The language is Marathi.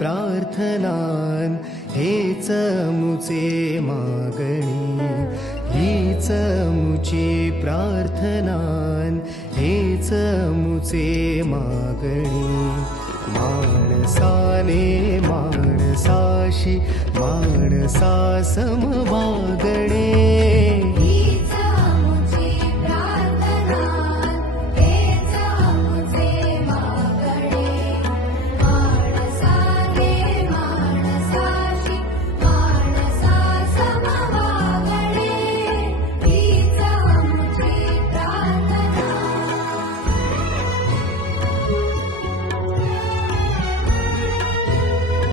प्रार्थनान हेच मुचे मागणी, हीच मुची प्रार्थनान हेच मुचे मागणी. माणसाने माणसाशी माणसा समवागणे.